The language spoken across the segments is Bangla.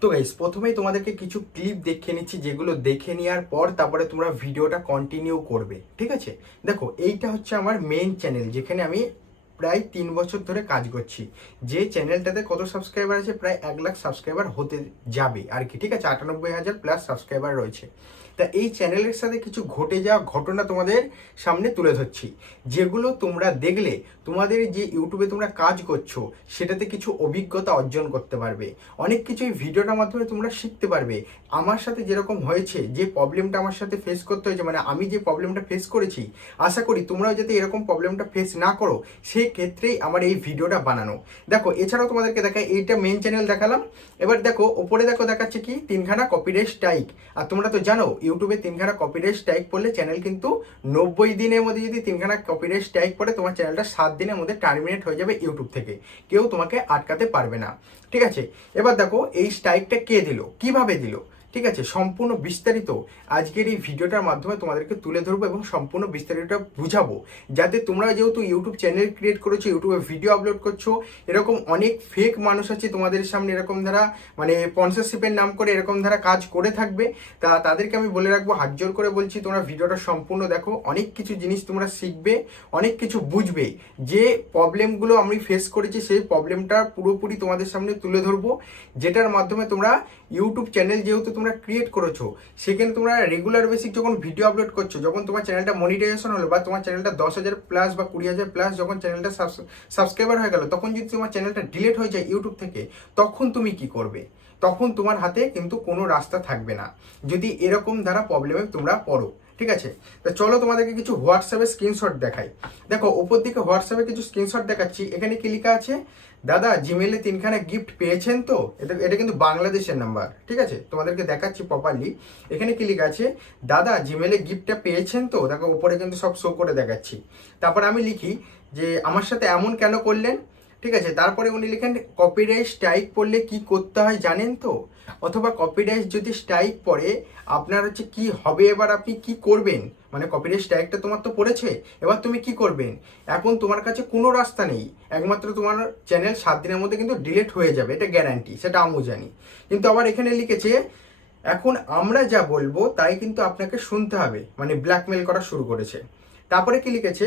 তো গাইস প্রথমেই তোমাদেরকে কিছু ক্লিপ দেখে নিচ্ছি, যেগুলো দেখে নেওয়ার পর তারপরে তোমরা ভিডিওটা কন্টিনিউ করবে, ঠিক আছে? দেখো, এইটা হচ্ছে আমার মেন চ্যানেল যেখানে আমি প্রায় তিন বছর ধরে কাজ করছি। যে চ্যানেলটাতে কত সাবস্ক্রাইবার আছে, প্রায় এক লাখ সাবস্ক্রাইবার হতে যাবে, আর কি, ঠিক আছে? আটানব্বই হাজার প্লাস সাবস্ক্রাইবার রয়েছে। তা এই চ্যানেলের সাথে কিছু ঘটে যাওয়া ঘটনা তোমাদের সামনে তুলে ধরছি। যেগুলো তোমরা দেখলে, তোমাদের যে ইউটিউবে তোমরা কাজ করছ, সেটাতে কিছু অভিজ্ঞতা অর্জন করতে পারবে। অনেক কিছু এই ভিডিওটার মাধ্যমে তোমরা শিখতে পারবে। আমার সাথে যেরকম হয়েছে, যে প্রবলেমটা আমার সাথে ফেস করতে হয়েছে মানে আমি যে প্রবলেমটা ফেস করেছি, আশা করি তোমরাও যাতে এরকম প্রবলেমটা ফেস না করো, সেই ক্ষেত্রেই আমার এই ভিডিওটা বানানো। দেখো, এছাড়াও তোমাদেরকে দেখায় এইটা মেন চ্যানেল দেখালাম। এবার দেখো, ওপরে দেখো দেখাচ্ছে কি, তিনখানা কপিরাইট স্ট্রাইক আর তোমরা তো জানো ইউটিউবে তিনখানা কপিরাইট স্ট্রাইক পড়লে চ্যানেল কিন্তু নব্বই দিনের মধ্যে যদি তিনখানা কপিরাইট স্ট্রাইক পড়ে, তোমার চ্যানেলটা সাত দিনের মধ্যে টার্মিনেট হয়ে যাবে ইউটিউব থেকে। কেউ তোমাকে আটকাতে পারবে না। ঠিক আছে? এবার দেখো, এই স্ট্রাইকটা কে দিল? কীভাবে দিল? ঠিক আছে? সম্পূর্ণ বিস্তারিত আজকের এই ভিডিওটার মাধ্যমে তোমাদেরকে তুলে ধরবো এবং সম্পূর্ণ বিস্তারিতটা বুঝাবো। যাতে তোমরা যেহেতু ইউটিউব চ্যানেল ক্রিয়েট করেছ ইউটিউবে ভিডিও আপলোড করছ, এরকম অনেক ফেক মানুষ আছে তোমাদের সামনে এরকম ধারা মানে স্পন্সরশিপের নাম করে এরকম ধারা কাজ করে থাকবে। তা তাদেরকে আমি বলে রাখব, হাত জোর করে বলছি, তোমরা ভিডিওটা সম্পূর্ণ দেখো, অনেক কিছু জিনিস তোমরা শিখবে, অনেক কিছু বুঝবে। যে প্রবলেমগুলো আমি ফেস করেছি, সেই প্রবলেমটা পুরোপুরি তোমাদের সামনে তুলে ধরবো, যেটার মাধ্যমে তোমরা ইউটিউব চ্যানেল যেহেতু তোমরা ক্রিয়েট করেছ, সেখানে তোমরা রেগুলার বেসিক যখন ভিডিও আপলোড করছ, যখন তোমার চ্যানেলটা মনিটাইজেশন হলো বা তোমার চ্যানেলটা দশ হাজার প্লাস বা কুড়ি হাজার প্লাস যখন চ্যানেলটা সাবস্ক্রাইবার হয়ে গেল, তখন যদি তোমার চ্যানেলটা ডিলিট হয়ে যায় ইউটিউব থেকে, তখন তুমি কি করবে? তখন তোমার হাতে কিন্তু কোনো রাস্তা থাকবে না। যদি এরকম দ্বারা প্রবলেমে তোমরা পড়ো, ঠিক আছে? তা চলো তোমাদেরকে কিছু হোয়াটসঅ্যাপে স্ক্রিনশট দেখাই। দেখো, ওপর দিকে হোয়াটসঅ্যাপে কিছু স্ক্রিনশট দেখাচ্ছি, এখানে কি লেখা আছে? দাদা জিমেলে তিনখানা গিফট পেয়েছেন তো? এটা এটা কিন্তু বাংলাদেশের নাম্বার ঠিক আছে? তোমাদেরকে দেখাচ্ছি প্রপারলি এখানে কি লেখা আছে? দাদা জিমেলে গিফটটা পেয়েছেন তো? দেখো, উপরে কিন্তু সব শো করে দেখাচ্ছি। তারপর আমি লিখি যে, আমার সাথে এমন কেন করলেন? ঠিক আছে? তারপরে উনি লিখেন কপিরাইট স্ট্রাইক পড়লে কি করতে হয় জানেন তো? অথবা কপিরাইট যদি স্ট্রাইক পড়ে, আপনার হচ্ছে কি হবে? এবার আপনি কি করবেন? মানে কপিরাইট স্ট্রাইকটা তোমার তো পড়েছে, এবার তুমি কি করবেন এখন তোমার কাছে কোনো রাস্তা নেই, একমাত্র তোমার চ্যানেল সাত দিনের মধ্যে কিন্তু ডিলিট হয়ে যাবে, এটা গ্যারান্টি সেটা আমিও জানি। কিন্তু আবার এখানে লিখেছে, এখন আমরা যা বলব তাই কিন্তু আপনাকে শুনতে হবে মানে ব্ল্যাকমেল করা শুরু করেছে। তারপরে কি লিখেছে?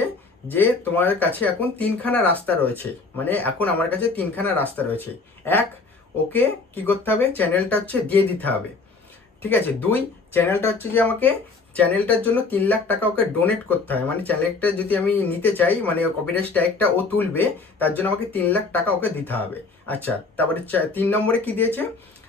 যে তোমার কাছে এখন তিনখানা রাস্তা রয়েছে মানে এখন আমার কাছে তিনখানা রাস্তা রয়েছে। এক, ওকে কি করতে হবে? চ্যানেলটা হচ্ছে দিয়ে দিতে হবে। ঠিক আছে? দুই চ্যানেলটা হচ্ছে যে আমাকে চ্যানেলটার জন্য তিন লাখ টাকা ওকে ডোনেট করতে হয়। মানে চ্যানেলটা যদি আমি নিতে চাই মানে কপিরাইট স্ট্রাইকটা ও তুলবে, তার জন্য আমাকে তিন লাখ টাকা ওকে দিতে হবে। আচ্ছা তারপরে তিন নম্বরে কি দিয়েছে?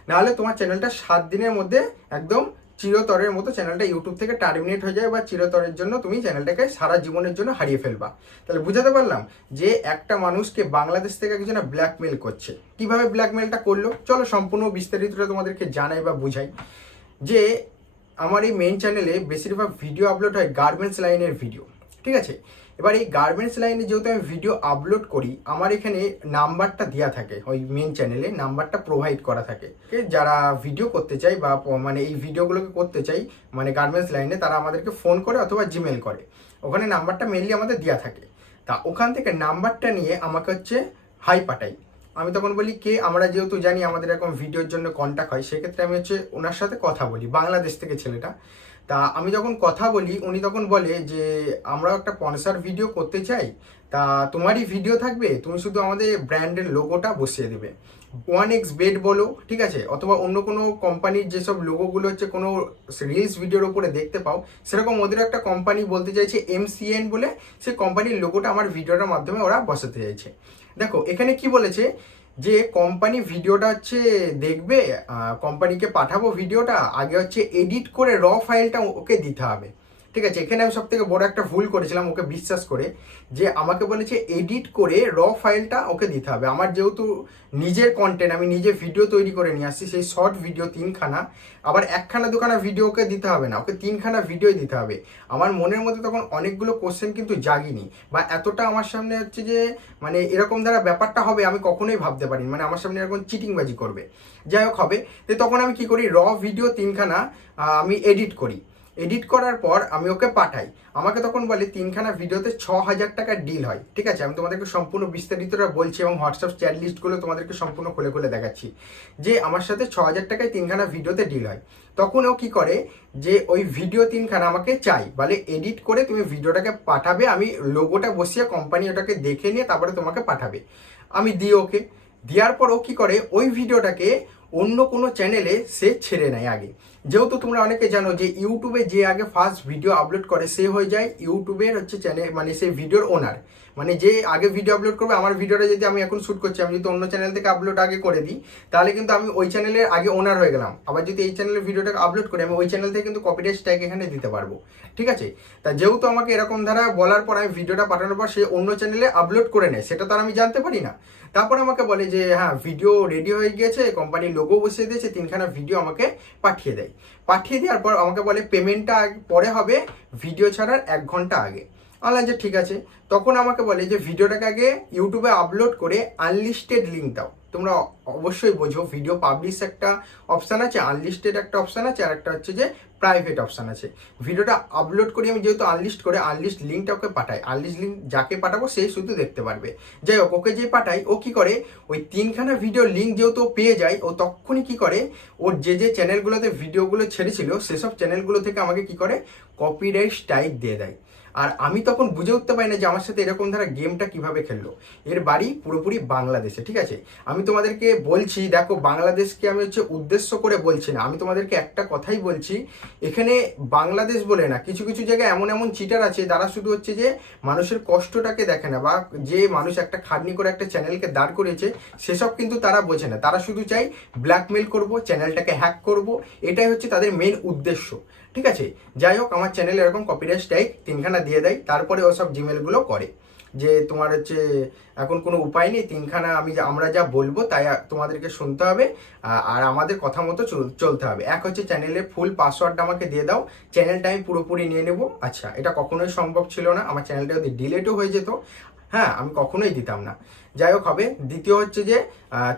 নাহলে তোমার চ্যানেলটা সাত দিনের মধ্যে একদম চিরতরের মতো চ্যানেলটা ইউটিউব থেকে টার্মিনেট হয়ে যায় বা চিরতরের জন্য তুমি চ্যানেলটাকে সারা জীবনের জন্য হারিয়ে ফেলবা। তাহলে বুঝাতে পারলাম যে একটা মানুষকে বাংলাদেশ থেকে একজন ব্ল্যাকমেল করছে। কীভাবে ব্ল্যাকমেলটা করল? চলো সম্পূর্ণ বিস্তারিতটা তোমাদেরকে জানাই বা বুঝাই। যে আমার এই মেন চ্যানেলে বেশিরভাগ ভিডিও আপলোড হয় গার্মেন্টস লাইনের ভিডিও ঠিক আছে? এবার এই গার্মেন্টস লাইনে যেহেতু আমি ভিডিও আপলোড করি, আমার এখানে নাম্বারটা দেওয়া থাকে, ওই মেন চ্যানেলে নাম্বারটা প্রোভাইড করা থাকে যারা ভিডিও করতে চাই বা মানে এই ভিডিওগুলোকে করতে চাই মানে গার্মেন্টস লাইনে তারা আমাদেরকে ফোন করে অথবা জিমেল করে। ওখানে নাম্বারটা মেনলি আমাদের দেওয়া থাকে। তা ওখান থেকে নাম্বারটা নিয়ে আমাকে হচ্ছে হাই পাঠাই আমি তখন বলি, কে? আমরা যেহেতু জানি আমাদের এরকম ভিডিওর জন্য কন্ট্যাক্ট হয়, সেক্ষেত্রে আমি হচ্ছে ওনার সাথে কথা বলি, বাংলাদেশ থেকে ছেলেটা। তা আমি যখন কথা বলি, উনি তখন বলে যে আমরা একটা স্পন্সার ভিডিও করতে চাই। তা তোমারই ভিডিও থাকবে, তুমি শুধু আমাদের ব্র্যান্ডের লোগোটা বসিয়ে দেবে। ওয়ান এক্স বেড বলো, ঠিক আছে? অথবা অন্য কোনো কোম্পানির যেসব লোগোগুলো হচ্ছে কোনো রিলস ভিডিওর উপরে দেখতে পাও, সেরকম ওদের একটা কোম্পানি বলতে চাইছে এমসিএন বলে, সেই কোম্পানির লোগোটা আমার ভিডিওটার মাধ্যমে ওরা বসাতে চাইছে। দেখো, এখানে কি বলেছে? যে কোম্পানি ভিডিওটা হচ্ছে দেখবে কোম্পানিকে পাঠাবো ভিডিওটা, আগে হচ্ছে এডিট করে র ফাইলটা ওকে দিতে হবে। ঠিক আছে, এখানে আমি সব থেকে বড় একটা ভুল করেছিলাম ওকে বিশ্বাস করে, যে আমাকে বলেছে এডিট করে র ফাইলটা ওকে দিতে হবে। আমার যেহেতু নিজের কন্টেন্ট আমি নিজে ভিডিও তৈরি করে নিয়ে আসছি, সেই শর্ট ভিডিও তিনখানা, আবার একখানা দুখানা ভিডিও ওকে দিতে হবে না, ওকে তিনখানা ভিডিও দিতে হবে। আমার মনের মধ্যে তখন অনেকগুলো কোশ্চেন কিন্তু জাগিনি, বা এতটা আমার সামনে হচ্ছে যে মানে এরকম দ্বারা ব্যাপারটা হবে আমি কখনোই ভাবতে পারিনি মানে আমার সামনে এরকম চিটিংবাজি করবে। যাই হোক হবে, তো তখন আমি কি করি র ভিডিও তিনখানা আমি এডিট করি। এডিট করার পর আমি ওকে পাঠাই। আমাকে তখন বলে, তিনখানা ভিডিওতে ছ হাজার টাকার ডিল হয়। ঠিক আছে? আমি তোমাদেরকে সম্পূর্ণ বিস্তারিতটা বলছি এবং হোয়াটসঅ্যাপ চ্যাট লিস্টগুলো তোমাদেরকে সম্পূর্ণ খুলে খুলে দেখাচ্ছি। যে আমার সাথে ছ হাজার টাকায় তিনখানা ভিডিওতে ডিল হয়। তখন ও কি করে যে, ওই ভিডিও তিনখানা আমাকে চাই। বলে, এডিট করে তুমি ভিডিওটাকে পাঠাবে, আমি লোগোটা বসিয়ে কোম্পানি ওটাকে দেখে নিয়ে তারপরে তোমাকে পাঠাবে। আমি দিই ওকে। দেওয়ার পর ও কি করে, ওই ভিডিওটাকে অন্য কোনো চ্যানেলে সে ছেড়ে নেয় আগে। যেহেতু তোমরা অনেকে জানো যে ইউটিউবে যে আগে ফার্স্ট ভিডিও আপলোড করে, সে হয়ে যায় ইউটিউবের হচ্ছে চ্যানেল মানে সেই ভিডিওর ওনার মানে যে আগে ভিডিও আপলোড করবে, আমার ভিডিওটা যদি আমি এখন শ্যুট করছি, আমি যদি অন্য চ্যানেল থেকে আপলোড আগে করে দিই, তাহলে কিন্তু আমি ওই চ্যানেলের আগে ওনার হয়ে গেলাম। আবার যদি এই চ্যানেলের ভিডিওটাকে আপলোড করি, আমি ওই চ্যানেল থেকে কিন্তু কপিরাইট স্ট্রাইক এখানে দিতে পারব। ঠিক আছে? তা যেহেতু আমাকে এরকম ধারা বলার পর আমি ভিডিওটা পাঠানোর পর সে অন্য চ্যানেলে আপলোড করে নেয়, সেটা তো আর আমি জানতে পারি না। তারপর আমাকে বলে যে হ্যাঁ ভিডিও রেডি হয়ে গিয়েছে কোম্পানির লোগো বসিয়ে দিয়েছে, তিনখানা ভিডিও আমাকে পাঠিয়ে দেয়। পাঠিয়ে দেওয়ার পর আমাকে বলে পেমেন্টটা পরে হবে ভিডিও ছাড়ার এক ঘণ্টা আগে। আনলাম যে ঠিক আছে, তখন আমাকে বলে যে ভিডিওটাকে আগে ইউটিউবে আপলোড করে আনলিস্টেড লিঙ্ক দাও। তোমরা অবশ্যই বোঝো ভিডিও পাবলিশ একটা অপশান আছে আনলিস্টেড একটা অপশান আছে, আর একটা হচ্ছে যে প্রাইভেট অপশান আছে। ভিডিওটা আপলোড করি আমি যেহেতু আনলিস্ট করে আনলিস্ট লিঙ্কটা ওকে পাঠাই। আনলিস্ট লিঙ্ক যাকে পাঠাবো, সে শুধু দেখতে পারবে। যাই হোক, ওকে যে পাঠাই, ও কি করে? ওই তিনখানা ভিডিও লিঙ্ক যেহেতু পেয়ে যায়, ও তখনই কি করে? ওর যে যে চ্যানেলগুলোতে ভিডিওগুলো ছেড়েছিল, সেসব চ্যানেলগুলো থেকে আমাকে কি করে? কপিরাইট স্ট্রাইক দিয়ে দেয়। আর আমি তখন বুঝে উঠতে পারি না যে আমার সাথে এরকম ধারা গেমটা কীভাবে খেললো। এর বাড়ি পুরোপুরি বাংলাদেশে, ঠিক আছে? আমি তোমাদেরকে বলছি, দেখো, বাংলাদেশকে আমি হচ্ছে উদ্দেশ্য করে বলছি না। আমি তোমাদেরকে একটা কথাই বলছি, এখানে বাংলাদেশ বলে না, কিছু কিছু জায়গায় এমন এমন চিটার আছে যারা শুধু হচ্ছে যে মানুষের কষ্টটাকে দেখে না বা যে মানুষ একটা খাটনি করে একটা চ্যানেলকে দাঁড় করেছে সেসব কিন্তু তারা বোঝে না। তারা শুধু চাই ব্ল্যাকমেল করব চ্যানেলটাকে হ্যাক করব, এটাই হচ্ছে তাদের মেন উদ্দেশ্য। ঠিক আছে? যাই হোক, আমার চ্যানেলে এরকম কপিরাইট স্ট্রাইক তিনখানা দিয়ে দেয়, তারপরে ওসব জিমেলগুলো করে। যে তোমার হচ্ছে, এখন কোনো উপায় নেই, তিনখানা আমি আমরা যা বলব তাই তোমাদেরকে শুনতে হবে আর আমাদের কথা মতো চল- চলতে হবে। এক হচ্ছে চ্যানেলের ফুল পাসওয়ার্ডটা আমাকে দিয়ে দাও চ্যানেলটা আমি পুরোপুরি নিয়ে নেব। আচ্ছা এটা কখনোই সম্ভব ছিল না, আমার চ্যানেলটা যদি ডিলেটও হয়ে যেত হ্যাঁ আমি কখনোই দিতাম না। যাই হোক, হবে। দ্বিতীয় হচ্ছে যে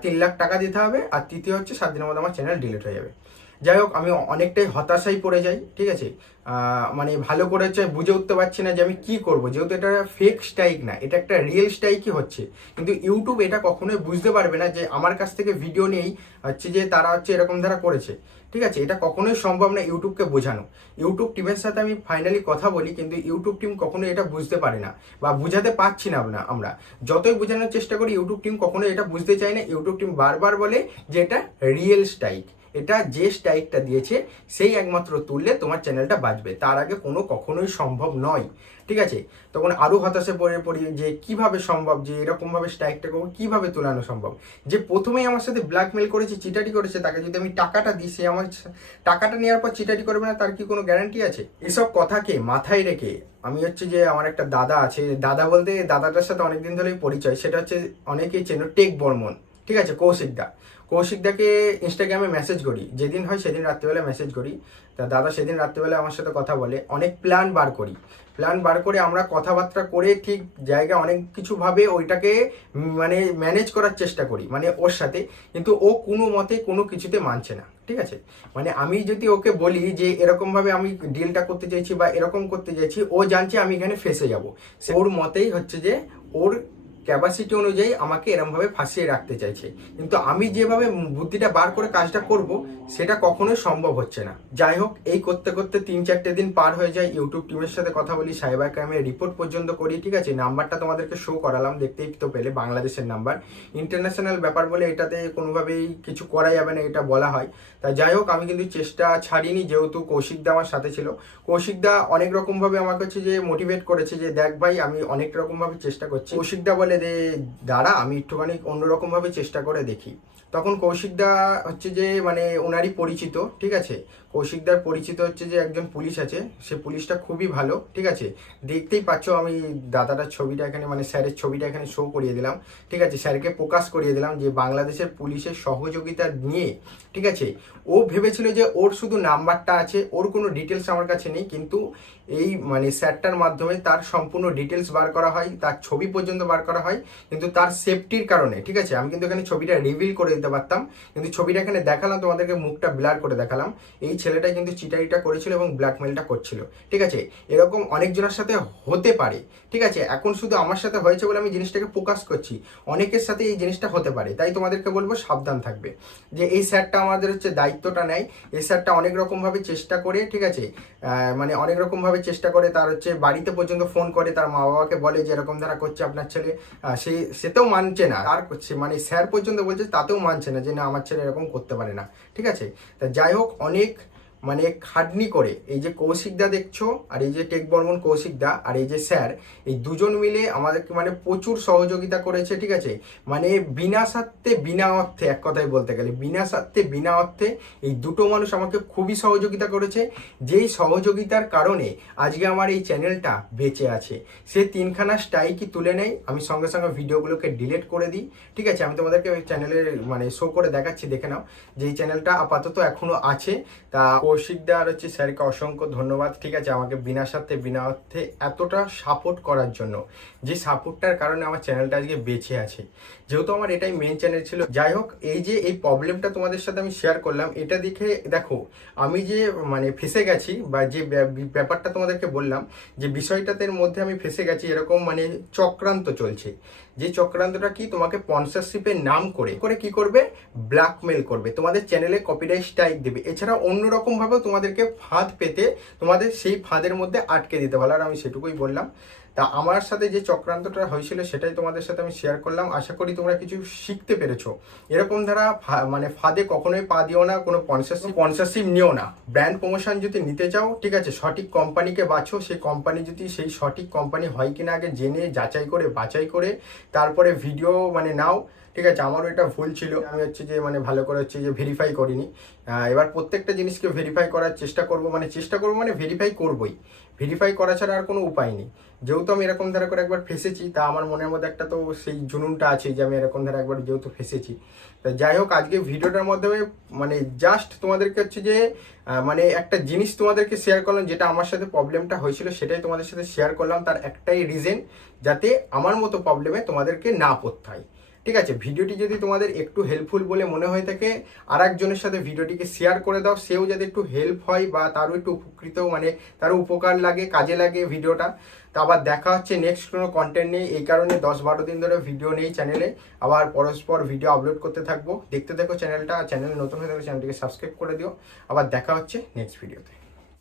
তিন লাখ টাকা দিতে হবে, আর তৃতীয় হচ্ছে সাত দিনের মধ্যে আমার চ্যানেল ডিলিট হয়ে যাবে। যাই হোক, আমি অনেকটাই হতাশাই পড়ে যাই, ঠিক আছে? মানে ভালো করে হচ্ছে বুঝে উঠতে পারছি না যে আমি কি করব। যেহেতু এটা ফেক স্ট্রাইক না, এটা একটা রিয়েল স্ট্রাইকই হচ্ছে। কিন্তু ইউটিউব এটা কখনোই বুঝতে পারবে না যে আমার কাছ থেকে ভিডিও নেই, হচ্ছে যে তারা হচ্ছে এরকম ধারা করেছে। ঠিক আছে? এটা কখনোই সম্ভব না ইউটিউবকে বোঝানো। ইউটিউব টিমের সাথে আমি ফাইনালি কথা বলি, কিন্তু ইউটিউব টিম কখনোই এটা বুঝতে পারে না বা বুঝাতে পারছি না আমরা যতই বোঝানোর চেষ্টা করি ইউটিউব টিম কখনোই এটা বুঝতে চায় না। ইউটিউব টিম বারবার বলে যে এটা রিয়েল স্ট্রাইক এটা যে স্ট্রাইকটা দিয়েছে, সেই একমাত্র তুললে তোমার চ্যানেলটা বাঁচবে। তার আগে কোনো কখনোই সম্ভব নয়। ঠিক আছে? তখন আরও হতাশে পড়ে পড়ি যে, কীভাবে সম্ভব? যে এরকমভাবে স্ট্রাইকটাকে কীভাবে তোলানো সম্ভব? যে প্রথমেই আমার সাথে ব্ল্যাকমেল করেছে চিটাটি করেছে, তাকে যদি আমি টাকাটা দিই, সে আমার টাকাটা নেওয়ার পর চিটারি করবে না, তার কি কোনো গ্যারান্টি আছে? এসব কথাকে মাথায় রেখে আমি হচ্ছে যে, আমার একটা দাদা আছে। দাদা বলতে দাদাটার সাথে অনেকদিন ধরেই পরিচয়। সেটা হচ্ছে অনেকেই চেনো টেক বর্মন। ঠিক আছে? কৌশিকদা কৌশিকদাকে ইনস্টাগ্রামে মেসেজ করি। যেদিন হয় সেদিন রাত্রিবেলা মেসেজ করি। তা দাদা সেদিন রাত্রিবেলা আমার সাথে কথা বলে। অনেক প্ল্যান বার করি। প্ল্যান বার করে আমরা কথাবার্তা করে ঠিক জায়গা অনেক কিছু ভাবে ওইটাকে মানে ম্যানেজ করার চেষ্টা করি মানে ওর সাথে। কিন্তু ও কোনো মতে কোনো কিছুতে মানছে না ঠিক আছে? মানে আমি যদি ওকে বলি যে এরকম ভাবে আমি ডিলটা করতে চাইছি বা এরকম করতে চাইছি ও জানছে আমি এখানে ফেসে যাব। ওর মতেই হচ্ছে যে ওর ক্যাপাসিটি অনুযায়ী আমাকে এরমভাবে ফাঁসিয়ে রাখতে চাইছে। কিন্তু আমি যেভাবে বুদ্ধিটা বার করে কাজটা করব, সেটা কখনোই সম্ভব হচ্ছে না। যাই হোক, এই করতে করতে তিন চারটে দিন পার হয়ে যায়। ইউটিউব টিমের সাথে কথা বলি সাইবার ক্রাইমের রিপোর্ট পর্যন্ত করি, ঠিক আছে? নাম্বারটা তোমাদেরকে শো করালাম, দেখতেই তো পেলে বাংলাদেশের নাম্বার ইন্টারন্যাশনাল ব্যাপার বলে এটাতে কোনোভাবেই কিছু করা যাবে না, এটা বলা হয়। তা যাই হোক, আমি কিন্তু চেষ্টা ছাড়িনি, যেহেতু কৌশিকদা আমার সাথে ছিল। কৌশিকদা অনেক রকমভাবে আমাকে হচ্ছে যে মোটিভেট করেছে যে, দেখ ভাই, আমি অনেক রকমভাবে চেষ্টা করছি। কৌশিকদা বলে যে দাঁড়া, আমি একটুখানি অন্যরকমভাবে চেষ্টা করে দেখি। তখন কৌশিকদা হচ্ছে যে মানে ওনারই পরিচিত, ঠিক আছে? কৌশিকদার পরিচিত হচ্ছে যে একজন পুলিশ আছে, সে পুলিশটা খুবই ভালো, ঠিক আছে? দেখতেই পাচ্ছ আমি দাদাটার ছবিটা এখানে মানে স্যারের ছবিটা এখানে শো করিয়ে দিলাম, ঠিক আছে? স্যারকে প্রকাশ করিয়ে দিলাম যে বাংলাদেশের পুলিশের সহযোগিতা নিয়ে, ঠিক আছে? ও ভেবেছিল যে ওর শুধু নাম্বারটা আছে, ওর কোনো ডিটেলস আমার কাছে নেই, কিন্তু এই মানে স্যারটার মাধ্যমে তার সম্পূর্ণ ডিটেলস বার করা হয়, তার ছবি পর্যন্ত বার করা হয়, কিন্তু তার সেফটির কারণে, ঠিক আছে? আমি কিন্তু এখানে ছবিটা রিভিল করে দিতে পারতাম, কিন্তু ছবিটা এখানে দেখালাম, তোমাদেরকে মুখটা ব্লার করে দেখালাম। এই ছেলেটা কিন্তু চিটারিটা করেছিল এবং ব্ল্যাকমেলটা করছিল, ঠিক আছে? এরকম অনেকজনের সাথে হতে পারে, ঠিক আছে? এখন শুধু আমার সাথে হয়েছে বলে আমি জিনিসটাকে প্রকাশ করছি। অনেকের সাথে এই জিনিসটা হতে পারে, তাই তোমাদেরকে বলব সাবধান থাকবে। যে এই স্যারটা আমাদের হচ্ছে দায়িত্বটা নেয়, এই স্যারটা অনেক রকমভাবে চেষ্টা করে, ঠিক আছে? মানে অনেক রকমভাবে চেষ্টা করে, তার হচ্ছে বাড়িতে পর্যন্ত ফোন করে, তার মা বাবাকে বলে যে এরকম ধারা করছে আপনার ছেলে। সে সেটাও মানছে না, আর করছে মানে স্যার পর্যন্ত বলছে তাতেও মানছে না যে না, আমার ছেলে এরকম করতে পারে না, ঠিক আছে? তা যাই হোক, অনেক মানে খাটনি করে, এই যে কৌশিকদা দেখছ আর এই যে টেক বর্মন কৌশিকদা আর এই যে স্যার, এই দুজন মিলে আমাদেরকে মানে প্রচুর সহযোগিতা করেছে, ঠিক আছে? মানে বিনা স্বার্থে, বিনা অর্থে, এক কথায় বলতে গেলে, বিনা স্বার্থে, বিনা অর্থে এই দুটো মানুষ আমাকে খুবই সহযোগিতা করেছে। যেই সহযোগিতার কারণে আজকে আমার এই চ্যানেলটা বেঁচে আছে। সে তিনখানা স্ট্রাইকই তুলে নেয়। আমি সঙ্গে সঙ্গে ভিডিওগুলোকে ডিলিট করে দিই। ঠিক আছে? আমি তোমাদেরকে চ্যানেলের মানে শো করে দেখাচ্ছি, দেখে নাও। যে এই চ্যানেলটা আপাতত এখনও আছে, তা কৌশিকদা আর হচ্ছে স্যারকে অসংখ্য ধন্যবাদ। ঠিক আছে, আমাকে বিনা স্বার্থে বিনা অর্থে এতটা সাপোর্ট করার জন্য। যে সাপোর্টটার কারণে আমার চ্যানেলটা আজকে বেঁচে আছে। যেহেতু আমার এটাই মেন চ্যানেল ছিল। যাই হোক, এই যে এই প্রবলেমটা তোমাদের সাথে আমি শেয়ার করলাম, এটা দেখে দেখো, আমি যে মানে ফেসে গেছি বা যে ব্যাপারটা তোমাদেরকে বললাম, যে বিষয়টাতে মধ্যে আমি ফেসে গেছি, এরকম মানে চক্রান্ত চলছে। যে চক্রান্তটা কি? তোমাকে স্পন্সরশিপের নাম করে করে কি করবে? ব্ল্যাকমেল করবে। তোমাদের চ্যানেলে কপিরাইট স্ট্রাইক দেবে। এছাড়া অন্যরকম ভাবেও তোমাদেরকে ফাঁদ পেতে তোমাদের সেই ফাঁদের মধ্যে আটকে দিতে পারো আর আমি সেটুকুই বললাম। তা আমার সাথে যে চক্রান্তটা হয়েছিল সেটাই তোমাদের সাথে আমি শেয়ার করলাম। আশা করি তোমরা কিছু শিখতে পেরেছ। এরকম ধারা মানে ফাঁদে কখনোই পা দিও না, কোনো স্পন্সারশিপ স্পন্সরশিপ নিও না। ব্র্যান্ড প্রমোশন যদি নিতে চাও, ঠিক আছে, সঠিক কোম্পানিকে বাছো সেই কোম্পানি যদি, সেই সঠিক কোম্পানি হয় কিনা আগে জেনে, যাচাই করে, বাছাই করে, তারপরে ভিডিও মানে নাও। ঠিক আছে, আমারও এটা ভুল ছিল। আমি হচ্ছে যে মানে ভালো করে হচ্ছে যে ভেরিফাই করিনি। এবার প্রত্যেকটা জিনিসকে ভেরিফাই করার চেষ্টা করব মানে চেষ্টা করব মানে ভেরিফাই করবই। ভেরিফাই করা ছাড়া আর কোনো উপায় নেই। যেহেতু আমি এরকম ধারা করে একবার ফেসেছি, তা আমার মনের মধ্যে একটা তো সেই জুনুনটা আছে যে, আমি এরকম ধারা একবার যেহেতু ফেসেছি। তা যাই হোক, আজকে ভিডিওটার মাধ্যমে মানে জাস্ট তোমাদেরকে হচ্ছে যে মানে একটা জিনিস তোমাদেরকে শেয়ার করলাম, যেটা আমার সাথে প্রবলেমটা হয়েছিল, সেটাই তোমাদের সাথে শেয়ার করলাম। তার একটাই রিজেন যাতে আমার মতো প্রবলেমে তোমাদেরকে না পড়তে হয়। ঠিক আছে, ভিডিওটি যদি তোমাদের একটু হেল্পফুল বলে মনে হয়ে থাকে আর একজনের সাথে ভিডিওটিকে শেয়ার করে দাও, সেও যাতে একটু হেল্প হয় বা তারও একটু উপকৃত মানে তারও উপকার লাগে, কাজে লাগে ভিডিওটা। তা আবার দেখা হচ্ছে নেক্সট কোনো কন্টেন্ট নেই এই কারণে দশ বারো দিন ধরে ভিডিও নেই চ্যানেলে আবার পরস্পর ভিডিও আপলোড করতে থাকব। দেখতে দেখো চ্যানেলটা চ্যানেল নতুন হয়ে থাকলে চ্যানেলটিকে সাবস্ক্রাইব করে দিও। আবার দেখা হচ্ছে নেক্সট ভিডিওতে